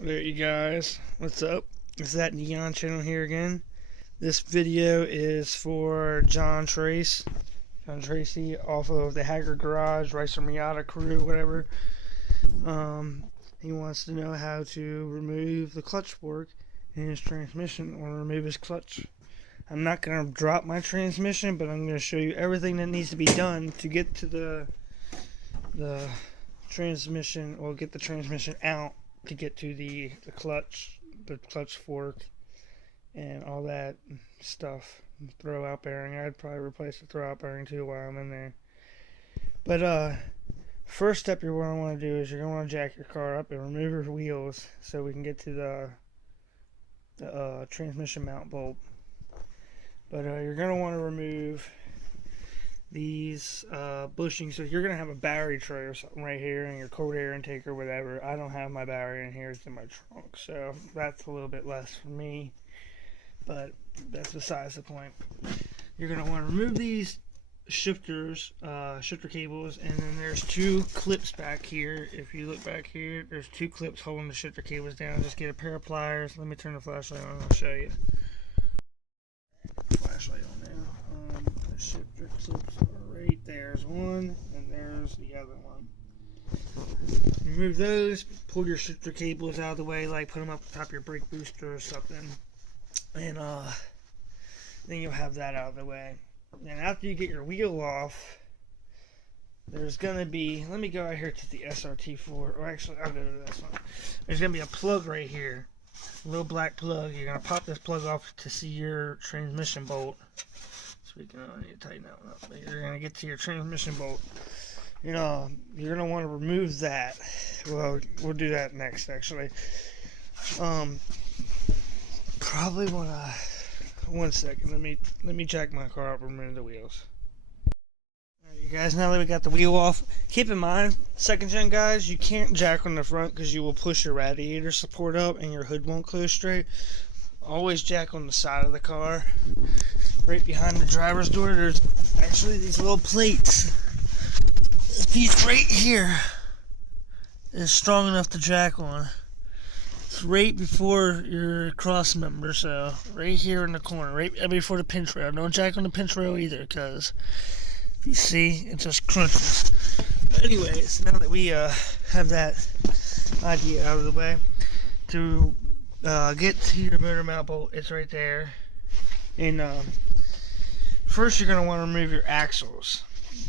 There you guys, what's up? It's that Neon channel here again. This video is for John Tracy off of the Hacker Garage, Racer Miata crew, whatever. He wants to know how to remove the clutch fork in his transmission or remove his clutch. I'm not going to drop my transmission, but I'm going to show you everything that needs to be done to get to the transmission, or get the transmission out to get to the clutch fork and all that stuff. Throw out bearing. I'd probably replace the throw out bearing too while I'm in there. But first step you're going to want to do is you're going to want to jack your car up and remove your wheels so we can get to the transmission mount bolt. But you're going to want to remove these bushings. So you're going to have a battery tray or something right here and your cold air intake or whatever. I don't have my battery in here, it's in my trunk, so that's a little bit less for me, but that's besides the point. You're going to want to remove these shifter cables, and then there's two clips back here. If you look back here, there's two clips holding the shifter cables down. Just get a pair of pliers. Let me turn the flashlight on and I'll show you. Flashlight on now. The shifter clips are right there's one, and there's the other one. Remove those, pull your shifter cables out of the way, like put them up the top of your brake booster or something, and then you'll have that out of the way. And after you get your wheel off, there's gonna be, let me go out here to the srt4, or actually I'll go to this one. There's gonna be a plug right here, a little black plug. You're gonna pop this plug off to see your transmission bolt. Speaking of, I need to tighten that one up. But you're gonna get to your transmission bolt. You know, you're gonna want to remove that. Well, we'll do that next, actually. Probably wanna. One second. Let me jack my car up and remove the wheels. Alright, you guys. Now that we got the wheel off, keep in mind, second gen guys, you can't jack on the front because you will push your radiator support up and your hood won't close straight. Always jack on the side of the car. Right behind the driver's door, there's actually these little plates. These right here is strong enough to jack on. It's right before your cross member, so right here in the corner, right before the pinch rail. Don't jack on the pinch rail either, because if you see, it just crunches. But anyways, now that we have that idea out of the way, to get to your motor mount bolt, it's right there. And first you're going to want to remove your axles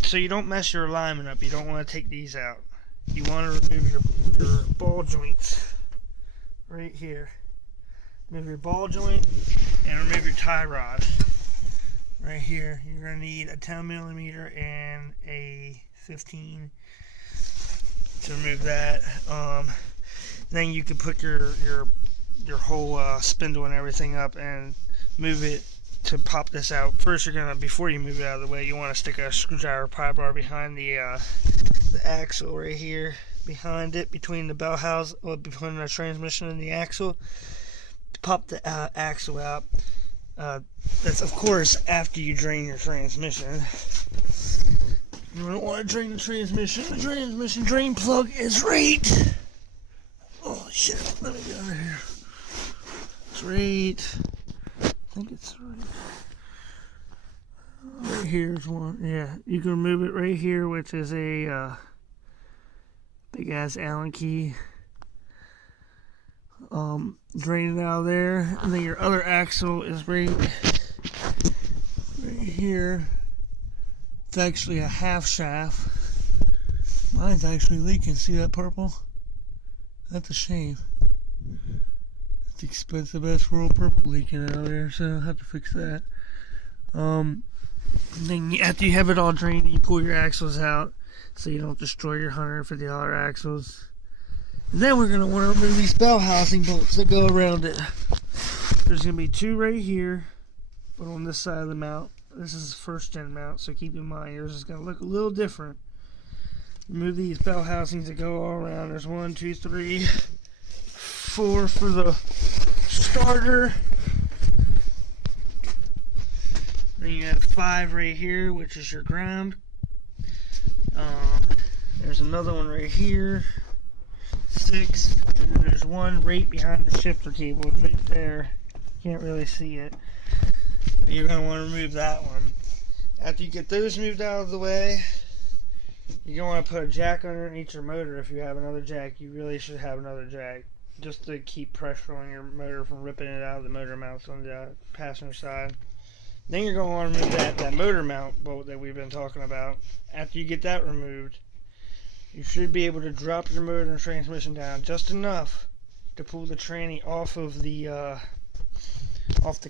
so you don't mess your alignment up. You don't want to take these out. You want to remove your ball joints right here. Remove your ball joint and remove your tie rod right here. You're going to need a 10mm and a 15 to remove that. Then you can put your whole spindle and everything up and move it to pop this out. First, you're gonna, before you move it out of the way, you want to stick a screwdriver pry bar behind the axle right here, behind it, between the bell house, or between the transmission and the axle, to pop the axle out. That's of course after you drain your transmission. You don't want to drain the transmission. The transmission drain plug is right. Oh shit! Let me get over here. It's right. I think it's right here's one. Yeah, you can remove it right here, which is a big ass Allen key. Drain it out of there, and then your other axle is right here. It's actually a half shaft. Mine's actually leaking. See that purple? That's a shame. It's expensive ass world purple leaking out there, so I'll have to fix that. Then after you have it all drained, you pull your axles out so you don't destroy your $150 axles. And then we're going to want to remove these bell housing bolts that go around it. There's going to be two right here, but on this side of the mount. This is the first gen mount, so keep in mind yours is going to look a little different. Remove these bell housings that go all around. There's 1, 2, 3, 4 for the starter. Then you have 5 right here, which is your ground. There's another one right here. 6, and then there's one right behind the shifter cable right there. Can't really see it. But you're going to want to remove that one. After you get those moved out of the way, you're going to want to put a jack underneath your motor. If you have another jack, you really should have another jack, just to keep pressure on your motor from ripping it out of the motor mounts on the passenger side. Then you're going to want to remove that motor mount bolt that we've been talking about. After you get that removed, you should be able to drop your motor and transmission down just enough to pull the tranny off of the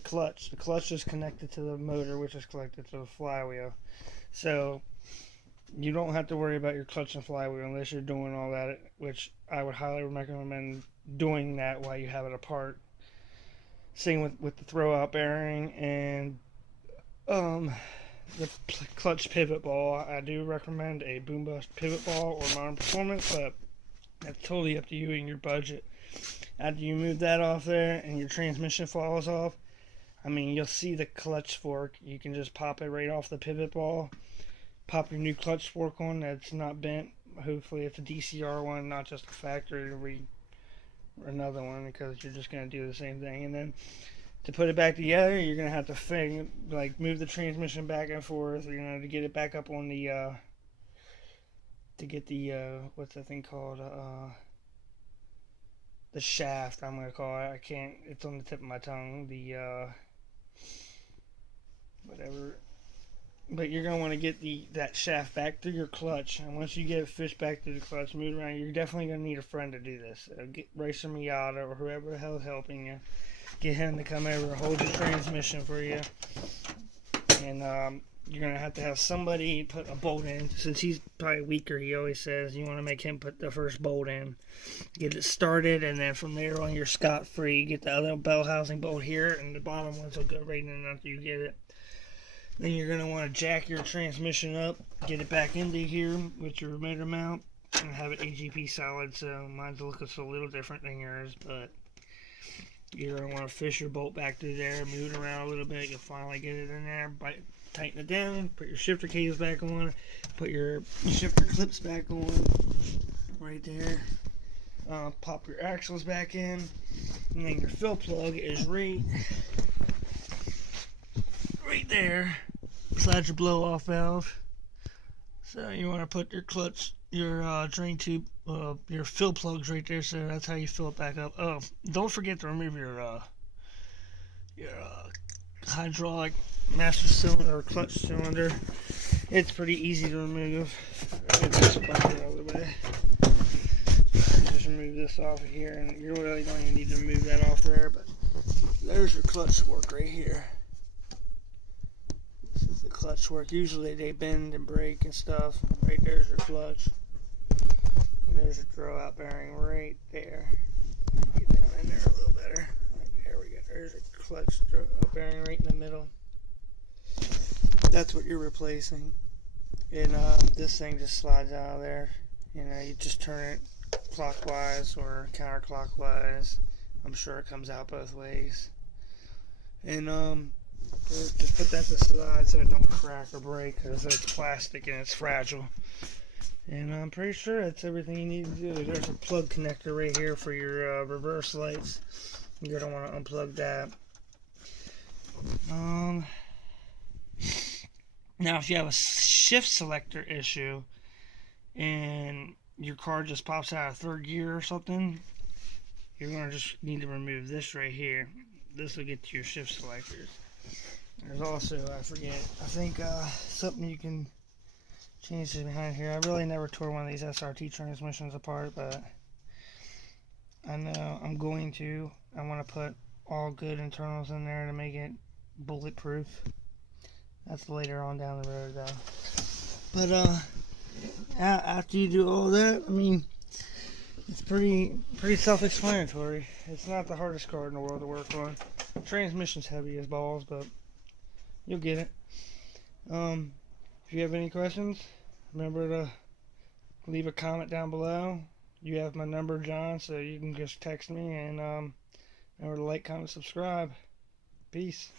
clutch. The clutch is connected to the motor, which is connected to the flywheel. So you don't have to worry about your clutch and flywheel unless you're doing all that, which I would highly recommend doing that while you have it apart. Same with the throw-out bearing and the clutch pivot ball. I do recommend a boom bust pivot ball or Modern Performance, but that's totally up to you and your budget. After you move that off there and your transmission falls off, I mean, you'll see the clutch fork. You can just pop it right off the pivot ball. Pop your new clutch fork on that's not bent. Hopefully it's a DCR one, not just a factory or another one, because you're just going to do the same thing. And then to put it back together, you're going to have to move the transmission back and forth, to get it back up on the, to get the, what's that thing called, the shaft, I'm going to call it. It's on the tip of my tongue, the, whatever. But you're going to want to get that shaft back through your clutch, and once you get it fished back through the clutch, move around, you're definitely going to need a friend to do this. Get Racer Miata or whoever the hell is helping you. Get him to come over and hold your transmission for you. And you're going to have somebody put a bolt in. Since he's probably weaker, he always says you want to make him put the first bolt in. Get it started, and then from there on you're scot-free. Get the other bell housing bolt here, and the bottom ones will go right in after you get it. Then you're going to want to jack your transmission up, get it back into here with your motor mount, and have it AGP solid. So mine's looking a little different than yours, but you're going to want to fish your bolt back through there, move it around a little bit. You'll finally get it in there, tighten it down, put your shifter cables back on, put your shifter clips back on right there. Pop your axles back in, and then your fill plug is right there beside your blow off valve. So you want to put your clutch, your drain tube, your fill plugs right there, so that's how you fill it back up. Oh, don't forget to remove your hydraulic master cylinder or clutch cylinder. It's pretty easy to remove. Just back it out of the way. Just remove this off of here, and you really don't even need to remove that off there, but there's your clutch fork right here. This is the clutch fork. Usually they bend and break and stuff. Right there's your clutch. And there's your throw out bearing right there. Get down in there a little better. There we go. There's a clutch throw out bearing right in the middle. That's what you're replacing. And this thing just slides out of there. You just turn it clockwise or counterclockwise. I'm sure it comes out both ways. And just put that to the side so it don't crack or break, because it's plastic and it's fragile. And I'm pretty sure that's everything you need to do. There's a plug connector right here for your reverse lights. You're going to want to unplug that. Now if you have a shift selector issue and your car just pops out of third gear or something, you're going to just need to remove this right here. This will get to your shift selectors. There's also, I think something you can change this behind here. I really never tore one of these SRT transmissions apart, but I know I'm going to. I want to put all good internals in there to make it bulletproof. That's later on down the road though. But after you do all that, I mean, it's pretty self-explanatory. It's not the hardest car in the world to work on. The transmission's heavy as balls, but you'll get it. If you have any questions, remember to leave a comment down below. You have my number, John, so you can just text me, and remember to like, comment, subscribe. Peace.